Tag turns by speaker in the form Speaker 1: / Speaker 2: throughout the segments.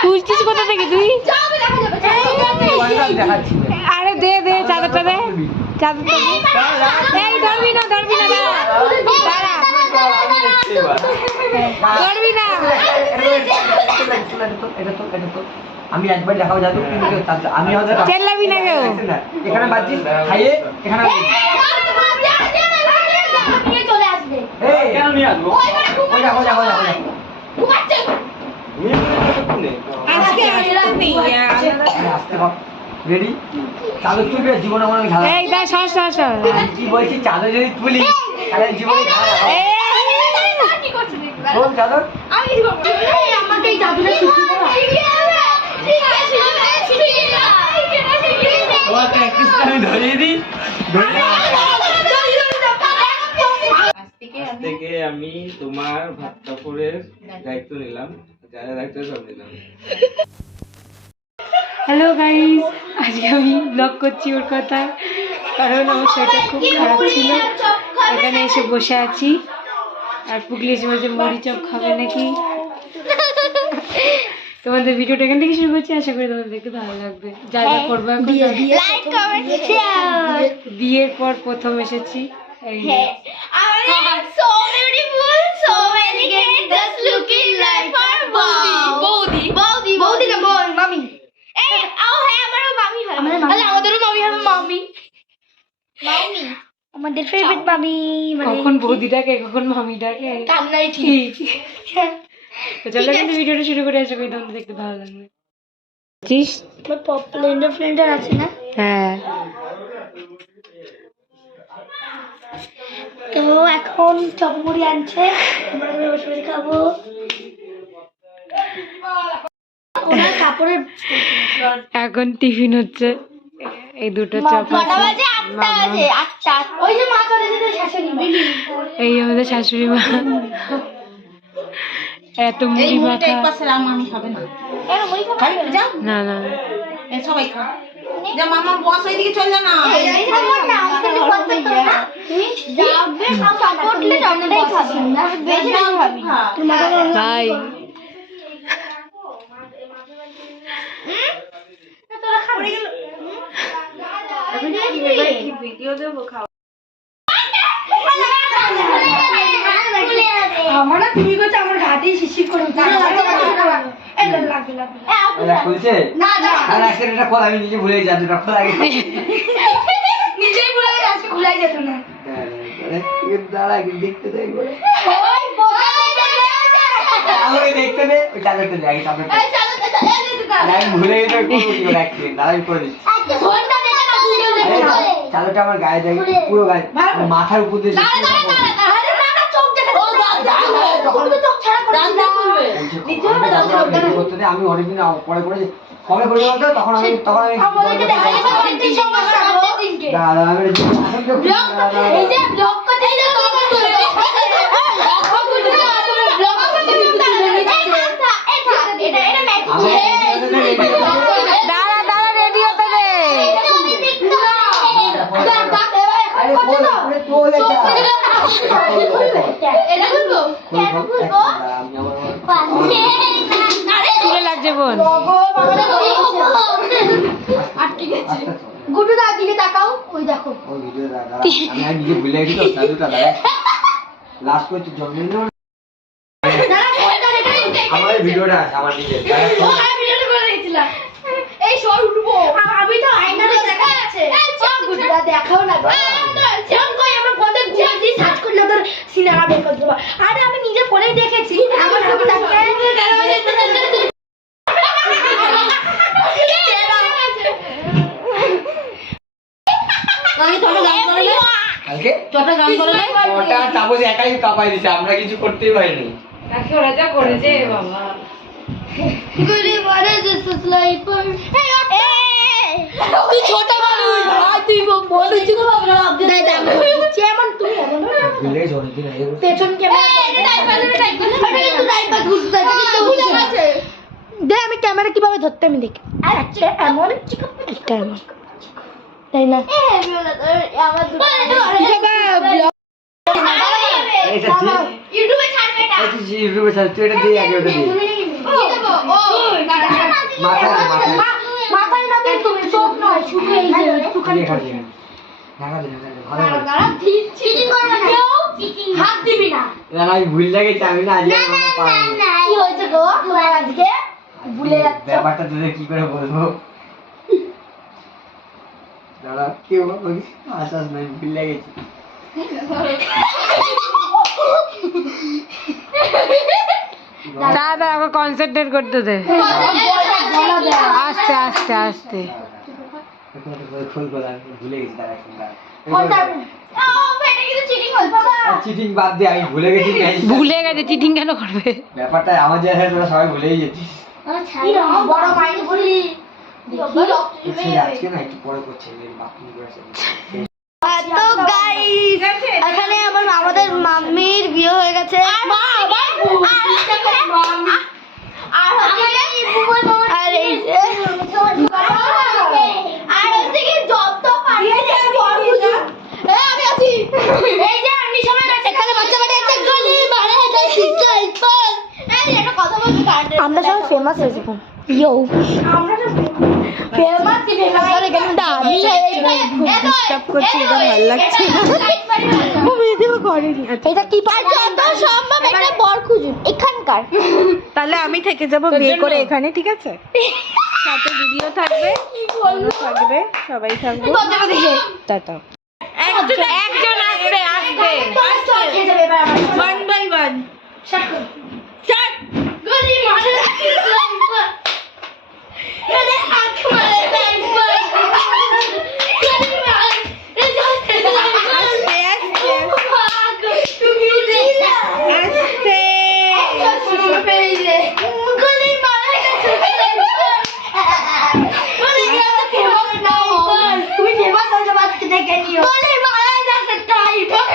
Speaker 1: খুঁজছিস কোথা থেকে তুই? আরে দে দে চাদরটা দে। চাদরটা দে। এই ধরবি না ধরবি না দাঁড়া। দাঁড়া। ধরবি না।
Speaker 2: আমি একবার দেখাবো তার- আমি হয়তো
Speaker 1: চেল্লাবি না কেউ।
Speaker 2: এখানে বাজছিস খাইয়ে এখানে
Speaker 3: চলে আসবে
Speaker 4: কেন নিয়ে আসব
Speaker 2: ওই দেখো দেখো দেখো দেখো
Speaker 3: ঘুমাচ্ছে
Speaker 1: আজকে আসলাম নেই
Speaker 2: রেডি চাদর তুলবে জীবনে মনে হয় খেলা
Speaker 1: এই দা সর সর সর।
Speaker 2: আমি কি বলছি চাদর যদি তুলি তাহলে জীবনে চাদর।
Speaker 3: আমি আমাকে এই
Speaker 4: আজ থেকে আমি তোমার ভাত কাপড়ের দায়িত্ব নিলাম।
Speaker 1: হ্যালো গাইস আজকে আমি ব্লগ করছি ওর কথা। কারণ আমার শরীরটা খুব খারাপ ছিল। এখানে এসে বসে আছি। আর পুগলি এসে বলছে মুড়ি চপ খাবে নাকি? তোমাদের ভিডিওটা এখান থেকে শুরু করছি। আশা করি তোমাদের দেখতে ভালো লাগবে। যা যা করব এখন বিয়ের পর প্রথম এসেছি। এই
Speaker 3: হ্যাঁ so beautiful so elegant just looking like for বৌদি বৌদি বৌদি না বল মামি এই আও হ্যাঁ আমারও মামি হয় আরে আমাদেরও মামি হবে মামি মামি আমাদের ফেভারিট মামি মানে
Speaker 1: কখন বৌদি ডাকে কখন মামি ডাকে
Speaker 3: কান্নাই ঠিক।
Speaker 1: তো চলো কিন্তু ভিডিওটা শুরু করে করি তোমাদের দেখতে ভালো লাগবে। বুঝছিস
Speaker 3: তোমার পপুলার ফ্রেন্ডার আছে না?
Speaker 1: হ্যাঁ।
Speaker 3: তো এখন চপমুড়ি আনছে আমরা বসে বসে খাব। কাপড়ের
Speaker 1: এখন টিফিন হচ্ছে এই দুটো চপ
Speaker 3: কটা
Speaker 1: আছে
Speaker 3: বাজে যে
Speaker 1: এই আমাদের শাশুড়ি মা এত মুড়ি মাখা না না না। এই
Speaker 3: খাব না আমাকে কথা তো না যাবে চপটলে খাবি না বেশি খাবি তোমার
Speaker 1: ভাই
Speaker 3: তোরা খাবি আমার তুমি করছ আমার হাতেই শিশি করে লাগবে লাগবে
Speaker 2: এটা খুলছে?
Speaker 3: না না।
Speaker 2: আর আজকে এটা খোলা আমি নিজে ভুলে যাচ্ছি এটা খোলা আগে
Speaker 3: নিজেই ভুলে গেছে আজকে খোলাই যেত না।
Speaker 2: দাঁড়া দেখতে দে একবার।
Speaker 3: ওই বোকা
Speaker 2: আমাকে দেখতে দে ওই চাদরটা দে আগে চাদরটা।
Speaker 3: এই চালু চালু এই যে
Speaker 2: আরে আমি ভুলে গেছি করব করে দিচ্ছি
Speaker 3: আজকে ফোনটা দেখে না ভিডিও দেখে
Speaker 2: আরে, চাদরটা আমার গায়ে দেয় পুরো গায়ে। মাথার উপর দিয়ে
Speaker 3: দাঁড়া দাঁড়া দাঁড়া আরে না না চোখ দেখে ও তখন তো চোখ ছাড়া করে দাঁড়া
Speaker 2: করতে দে, আমি অনেকদিন পরে করে কবে করে বলতো তখন আমি তখন আমি
Speaker 3: আমাদেরকে দেখা যাচ্ছে অনেকদিন সমস্যা আমাদের দিনকে
Speaker 2: দাঁড়া, আমি এখন তো-
Speaker 3: ব্লগ এই যে ব্লগ করতে এই যে তোমাকে তুলে ব্লগ করতে এটা এটা ম্যাচিং
Speaker 2: আমি-
Speaker 1: দাঁড়া দাঁড়া রেডি হতে দে
Speaker 2: আরে বল, আরে তোল এটা।
Speaker 3: এটা বলব
Speaker 2: খোল, খোল, এক দাঁড়া, আমি আমার-
Speaker 1: চুলে লাগছে বোন
Speaker 3: আটকে গেছে গুডু দার দিকে তাকাও ওই দেখো
Speaker 2: ওই ভিডিও দাঁড়া, দাঁড়া। আমি আর নিজে ভুলে গেছি তো, চাদরটা দাঁড়া। Last করে তুই জন্মদিন না?
Speaker 3: দাঁড়া ফোনটা দেখে
Speaker 2: আমার এই ভিডিওটা আছে আমার নিজের। দাঁড়া,
Speaker 3: ও
Speaker 2: খোল।
Speaker 3: আমি ভিডিওটা করে দিয়েছিলাম এই সর উঠবো আমি তো আয়নাতে দেখা চল দেখাও না। চল কই আমার ফোনে গুগল দিয়ে সার্চ করলে তোর সিনেমা বের করে দেবো। আরে আমি নিজে ফোনেই দেখেছি। আমার ফোনটাকে
Speaker 2: কালকে? ওটা তাপস একাই কাঁপাই দিছে, আমরা কিছু করতেই পারিনি।
Speaker 1: কাকে ওরা যা করেছে বাবা।
Speaker 3: গুলি মারে just a তুই ছোট মানুষ। আর তুই বল তুই তো ভাবনা ভাবতে নাই যেমন তুমি এমন
Speaker 2: ভুলে গেছি। অনেকদিন
Speaker 3: পেছন ক্যামেরা দে আমি ক্যামেরা কীভাবে ধরতে আমি দেখি। একটা এমন এমন। এটা
Speaker 2: এই তুই না, মাথায় না। আমি ভুলে আমি আজকে
Speaker 3: ভুলে
Speaker 2: ব্যাপারটা তোদের কি করে বলব? দাঁড়া কেউ আশ্বাস নাই ভুলে গেছি
Speaker 1: দাদা আমাকে কনসেন্ট্রেট করতে দে। আস্তে আস্তে আস্তে।
Speaker 2: ভুলে গেছি ভুলে গেছি
Speaker 1: ভুলে গেছে চিটিং কেন করবে?
Speaker 2: ব্যাপারটা আমার জায়গায় তোরা সবাই ভুলেই গেছিস
Speaker 3: বড় মাইন্ড বলি
Speaker 2: সে আজকে না একটু পরে করছে এই
Speaker 3: তো গাইস এখানে আমার আমাদের মাম্মির বিয়ে হয়ে গেছে। আর এই যে আর হচ্ছে কি যত পারিয়েছে আমি আছি। এই যে আমি সময় আছে। এখানে বাচ্চা বাড়ি আছে গলি মারে দেখি টাইপার এই এটা কথা বলতে কাটে আমরা সব ফেমাস হয়েছে ইয়ো আমরা দাঁড়িয়ে
Speaker 1: ডিস্টার্ব করছে এটা ভালো লাগছে ও ভিডিও করেনি
Speaker 3: এটা কি পার যত সম্ভব এটা বর খুঁজুন এখানকার।
Speaker 1: তাহলে আমি থেকে যাব বিয়ে করে এখানে ঠিক আছে? সাথে দিদিও থাকবে থাকবে সবাই থাকব। টাটা একজন একজন আসবে আসবে। ওয়ান বাই ওয়ান
Speaker 3: গলি মারে এনে আখ মারে টাইপার গলি মারে
Speaker 1: আস্তে আস্তে
Speaker 3: তুমি দিলা
Speaker 1: আস্তে
Speaker 3: গলি মারে গলি গেছে ফেমাস না তুমি ফেমাস হয়ে যাবে আজকে দেখে নিও গলি মারা যাচ্ছে টাইপার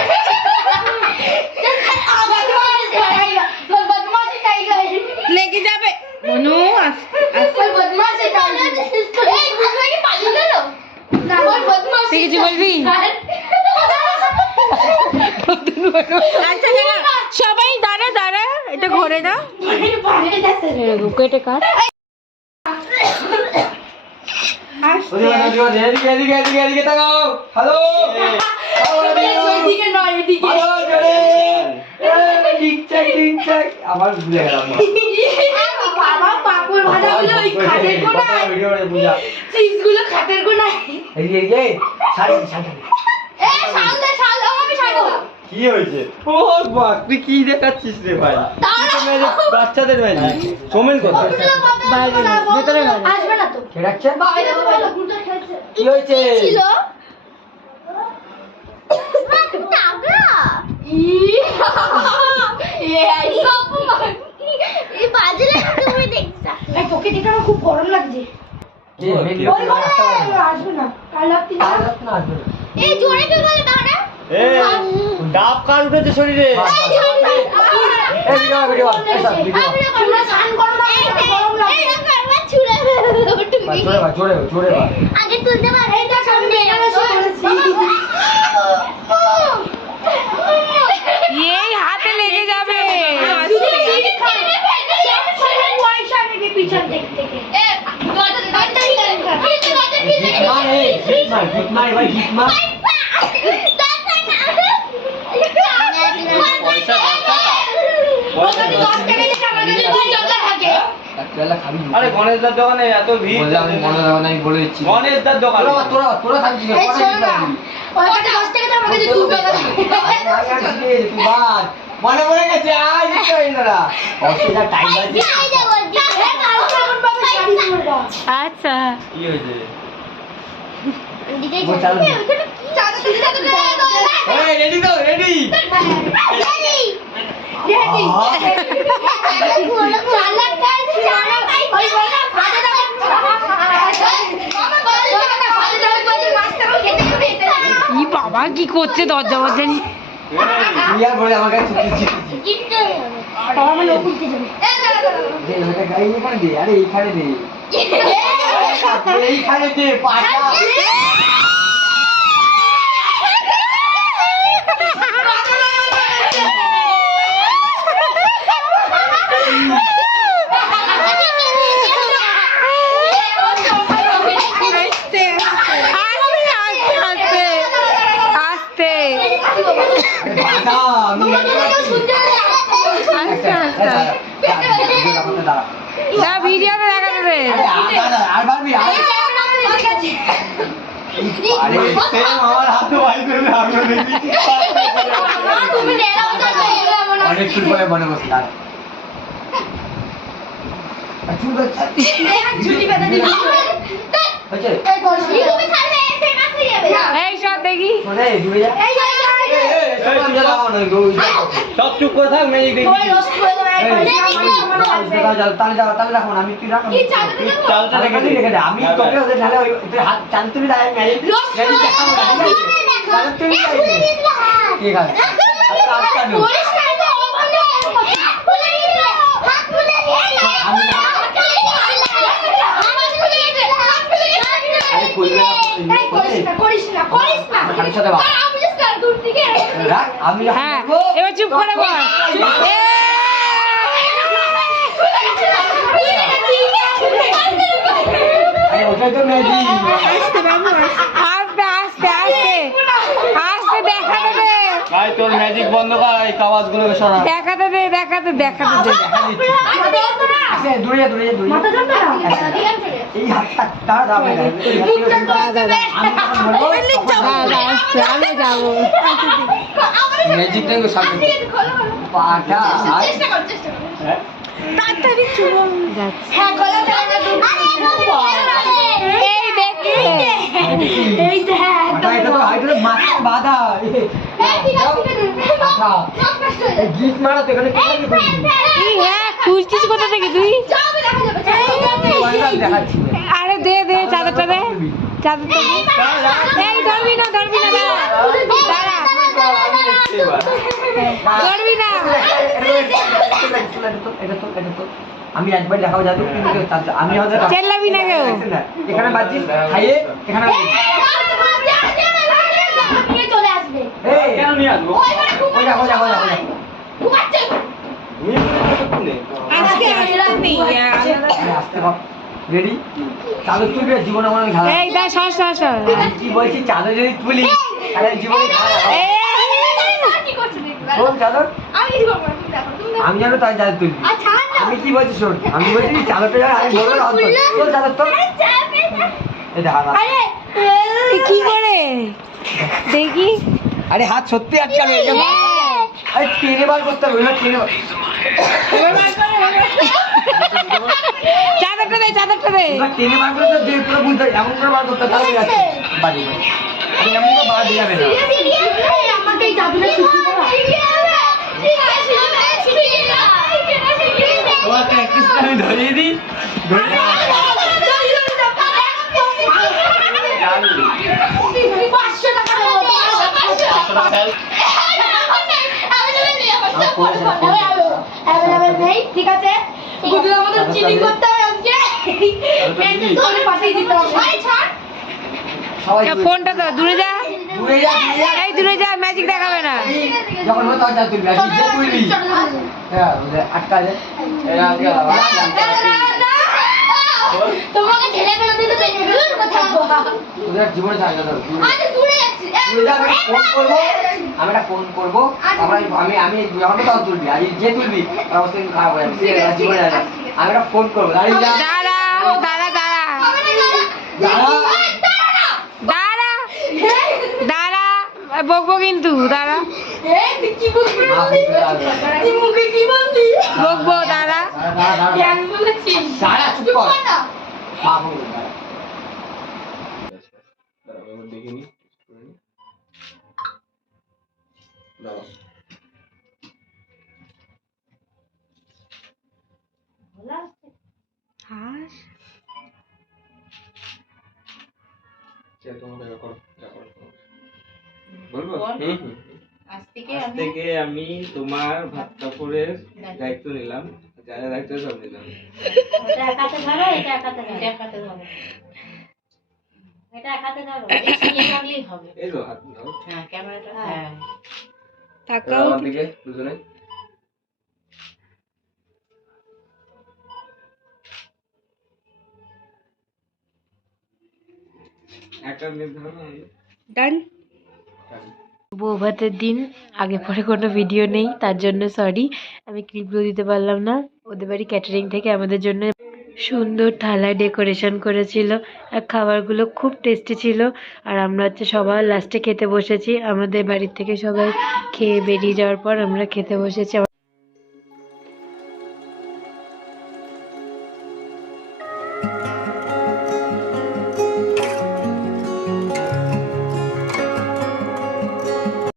Speaker 3: বদমাশি টাইগার
Speaker 1: লেগে যাবে মনু আস্তে
Speaker 3: ওই বদমাশি টাইগার এই ভাষা কি পালিয়ে গেল না ওই বদমাশি
Speaker 1: তুই কিছু বলবি? আচ্ছা সবাই দাঁড়া দাঁড়া। এটা ঘরে না কেটে কাট
Speaker 2: হ্যালো আবার ভুলে গেলাম
Speaker 3: বাবা পাপড় ভাজা ওই খাটের কোনায় খাটের
Speaker 2: এদিকে ছাড়ি ছাড়ি
Speaker 3: এ শাল দে শাল দাও আমি শাল দেবো
Speaker 4: কি হয়েছে? ও বাস তুই কি দেখাচ্ছিস রে ভাই? বাচ্চাদের ম্যাজিক সোমেন কোথায়?
Speaker 1: ভেতরে ঘরে
Speaker 3: আসবে না তো।
Speaker 2: কে ডাকছে?
Speaker 3: বাবা দেখো খেলছে।
Speaker 2: কি হয়েছে?
Speaker 3: ছিল? টাবলা ই এই এই বাজে লাগে তুমি দেখছা। তোকে দেখে আমার খুব গরম লাগছে।
Speaker 4: ডাব কার উঠেছে শরীরে
Speaker 2: ভিডিও
Speaker 3: তোমরা স্নান করো না গরম লাগে এই দেখো একবার ছুড়ে
Speaker 2: বা জোরে বা জোরে বা, জোরে বা
Speaker 3: আগে তুলতে পারে এই দেখ আমি মেয়ে করেছি
Speaker 1: এই হাতে লেগে যাবে
Speaker 2: হিট মার এই হিট মার ভাই হিট খাবি
Speaker 4: আরে গণেশ দার দোকানে এত ভিড়
Speaker 2: আমি মনে রাখব না আমি বলে দিচ্ছি
Speaker 4: গণেশ দার দোকানে
Speaker 2: তোরা তোরা তোরা থাকছিস। মনে পড়ে গেছে। অসুবিধা টাইম আছে
Speaker 1: আচ্ছা
Speaker 4: কি হয়েছে
Speaker 2: রেডি তো রেডি
Speaker 1: বাবা কি করছে? দরজা বরজা নি
Speaker 2: তুই আর বলে আমার দে আরে এইখানে দে। এইখানে যে পাটা
Speaker 1: না ভিডিও
Speaker 2: আরে সেম আমার হাত ভাই করবে আমরা দেখি অনেক করে মনে বসে
Speaker 1: সব
Speaker 4: চুপ করে থাক
Speaker 2: না, আমি তুই রাখো
Speaker 3: চালটা।
Speaker 2: আমি
Speaker 4: হ্যাঁ,
Speaker 2: তোকে ওদের ঢালে হাত চাল আছে? চাল তুলি না, এই যে। ঠিক আছে। আচ্ছা, আচ্ছা, নো।
Speaker 3: করিস না তো ওখানে হাত খুলে দিও হাত খুলে দিও
Speaker 2: আমি
Speaker 3: আরে
Speaker 2: খুলবে না, খুলবে না।
Speaker 3: করিস না করিস না করিস না
Speaker 2: আমার সাথে বাবা।
Speaker 3: আর আমি জাস্ট দূর থেকে
Speaker 2: রাখ, আমি যখন
Speaker 1: হ্যাঁ
Speaker 2: বলব,
Speaker 1: এবার চুপ করে বল।
Speaker 2: ম্যাজিক।
Speaker 1: আস্তে আস্তে আস্তে আস্তে। দেখাতে দে।
Speaker 4: ভাই তোর ম্যাজিক বন্ধ কর এই কাওয়াজগুলো সরা
Speaker 1: দেখাতে দে দেখাতে দেখাতে দে
Speaker 2: দেখা দিচ্ছি। আচ্ছা, দূরে যা, দূরে যা, দূরে যা। এই হাতটা দাঁড়া, দাঁড়া, দাঁড়া। এই হাতটা- আমি যখন বলব, তখন
Speaker 1: দাদা আস্তে আমি যাব
Speaker 2: ম্যাজিক দেখো সামনে পাটা
Speaker 3: চেষ্টা কর চেষ্টা কর
Speaker 4: হ্যাঁ
Speaker 1: তাড়াতাড়ি চুপ যাচ্ছে
Speaker 3: হ্যাঁ গলা
Speaker 1: এই দেখে
Speaker 3: এই দেখ
Speaker 2: এটা তো হাইটে মাথা বাঁধা
Speaker 3: এই ঠিক আছে ঠিক আছে
Speaker 2: আচ্ছা এই গিট মারা তো এখানে কি
Speaker 1: হ্যাঁ খুঁজছিস কোথা থেকে তুই? আরে দে দে চাদরটা দে। চাদরটা এই ধরবি না ধরবি না দাঁড়া।
Speaker 2: আমি
Speaker 1: ধরবি না।
Speaker 2: এটা তো এটা তো আমি একবার দেখাবো যাতে আমি হয়তো
Speaker 1: চেল্লাবি না কেউ?
Speaker 2: এখানে বাজছিস খাইয়ে এখানে
Speaker 3: চলে আসবে
Speaker 2: এই
Speaker 4: কেন নিয়ে আসব
Speaker 2: রেডি চাদর তুলবি আর জীবনে মনে খেলা
Speaker 1: এই দা সর সর সর।
Speaker 2: আমি কি বলছি চাদর যদি তুলি জীবনে চাদর।
Speaker 3: আমি না
Speaker 2: জানো তাই চাদর তুলবি।
Speaker 3: আচ্ছা
Speaker 2: আমি কি বলছি শোন আমি বলছি কি চাদরটা যখন আমি বলব না অন্তত চাদর তো এই না
Speaker 1: কি করে? দেখি।
Speaker 2: আরে হাত সত্যি আটকাবে এই যে বার
Speaker 1: হ্যাঁ।
Speaker 2: আরে টেনে বার করতে হবে টেনে বার
Speaker 1: চাদরটা দে চাদরটা দে।
Speaker 2: টেনে বার করতে যে পুরো বুঝতে এমন করে বার করতে তাহলে যাচ্ছে বাড়ি বাড়ি। এমন করে বার দিয়ে যাবে না।
Speaker 3: আমাকে এই শিখিয়ে দাও
Speaker 2: তোমার আমি ধরিয়ে দিই।
Speaker 3: পাঁচশো টাকা পাঁচশো টাকা। ঠিক আছে? গুগল আমাদের চিনি করতে হবে আজকে। প্যান্টে ধরে পাঠিয়ে দিতে হবে। ভাই ছাড়।
Speaker 2: সবাই
Speaker 1: ফোনটা তো দূরে যা।
Speaker 2: দূরে যা
Speaker 1: এই দূরে যা ম্যাজিক দেখাবে না।
Speaker 2: যখন হয় তখন তুলবি হ্যাঁ আটকা যায়
Speaker 3: তোমাকে ঠেলে ফেলে দিলে তো দূর থাকব
Speaker 2: জীবনে থাকে না দূরে।
Speaker 3: যাচ্ছি
Speaker 2: ফোন করব আমি একটা ফোন করব। আমরা আমি আমি যখন তখন তুলবি আর যে তুলবি খারাপ হয়ে যাবে। জীবনে যাবে আমি একটা ফোন করব দাঁড়িয়ে যা
Speaker 1: দাঁড়া দাঁড়া দাঁড়া
Speaker 2: দাঁড়া।
Speaker 1: দাঁড়া দাঁড়া। বকবো কিন্তু দাঁড়া। বকবো দাঁড়া।
Speaker 2: দাঁড়া, কর।
Speaker 4: দেখিনি
Speaker 1: হাস।
Speaker 4: তোমাকে করো করো করো। বলব?
Speaker 5: বল।
Speaker 4: হুম, হুম।
Speaker 5: আজ থেকে আমি
Speaker 4: থেকে আমি তোমার ভাত কাপড়ের দায়িত্ব নিলাম। যা দায়িত্ব সব নিলাম
Speaker 6: এটা একাতে ধরো এটা একাতে ধরো।
Speaker 5: এটা একাতে ধরো।
Speaker 6: এটা একাতে ধরো নিয়ে থাকলেই হবে।
Speaker 4: এই তো হাত দাও
Speaker 5: হ্যাঁ ক্যামেরাটা
Speaker 6: হ্যাঁ।
Speaker 5: হ্যাঁ।
Speaker 1: তাকাও
Speaker 4: আমার দিকে দুজনে। একটা নির্ধারণ
Speaker 1: ডান বউ ভাতের দিন আগে পরে কোনো ভিডিও নেই তার জন্য সরি আমি ক্লিপগুলো দিতে পারলাম না।
Speaker 7: ওদের বাড়ি ক্যাটারিং থেকে আমাদের জন্য সুন্দর থালায় ডেকোরেশন করেছিল আর খাবারগুলো খুব টেস্টি ছিল। আর আমরা হচ্ছে সবার লাস্টে খেতে বসেছি। আমাদের বাড়ির থেকে সবাই খেয়ে বেরিয়ে যাওয়ার পর আমরা খেতে বসেছি।